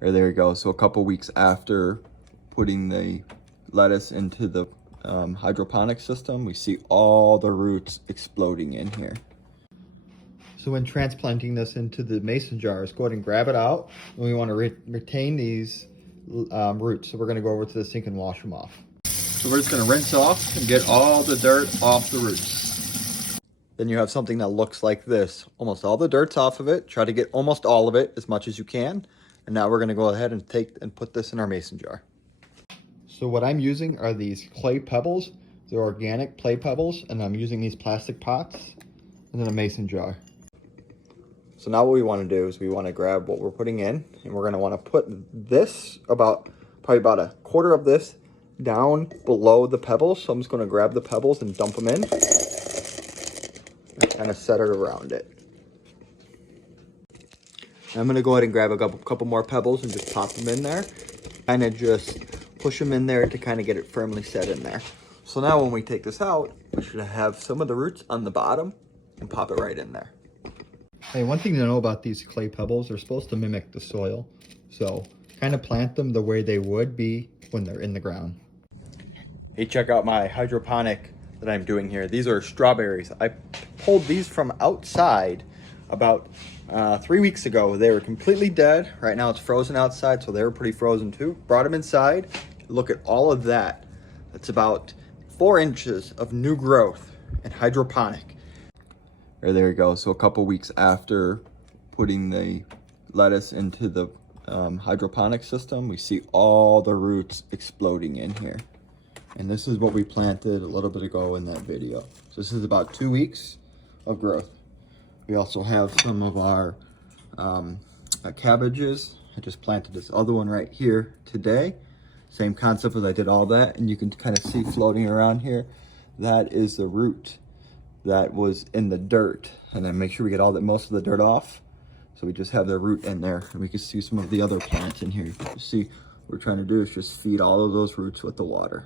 There you go. So a couple weeks after putting the lettuce into the hydroponic system, we see all the roots exploding in here. So when transplanting this into the mason jars, go ahead and grab it out. And we want to retain these roots. So we're going to go over to the sink and wash them off. So we're just going to rinse off and get all the dirt off the roots. Then you have something that looks like this. Almost all the dirt's off of it. Try to get almost all of it as much as you can. And now we're going to go ahead and put this in our mason jar. So what I'm using are these clay pebbles. They're organic clay pebbles, and I'm using these plastic pots and then a mason jar. So now what we want to do is we want to grab what we're putting in, and we're going to want to put this probably about a quarter of this down below the pebbles. So I'm just going to grab the pebbles and dump them in and kind of set it around it. I'm going to go ahead and grab a couple more pebbles and just pop them in there. Kind of just push them in there to kind of get it firmly set in there. So now when we take this out, we should have some of the roots on the bottom and pop it right in there. Hey, one thing to know about these clay pebbles, they're supposed to mimic the soil. So kind of plant them the way they would be when they're in the ground. Hey, check out my hydroponic that I'm doing here. These are strawberries. I pulled these from outside about 3 weeks ago. They were completely dead. Right now it's frozen outside, so they were pretty frozen too. Brought them inside. Look at all of that. That's about 4 inches of new growth in hydroponic. There you go. So a couple weeks after putting the lettuce into the hydroponic system, we see all the roots exploding in here. And this is what we planted a little bit ago in that video. So this is about 2 weeks of growth. We also have some of our cabbages. I just planted this other one right here today. Same concept as I did all that, and you can kind of see floating around here. That is the root that was in the dirt. And then make sure we get most of the dirt off. So we just have the root in there, and we can see some of the other plants in here. You can see what we're trying to do is just feed all of those roots with the water.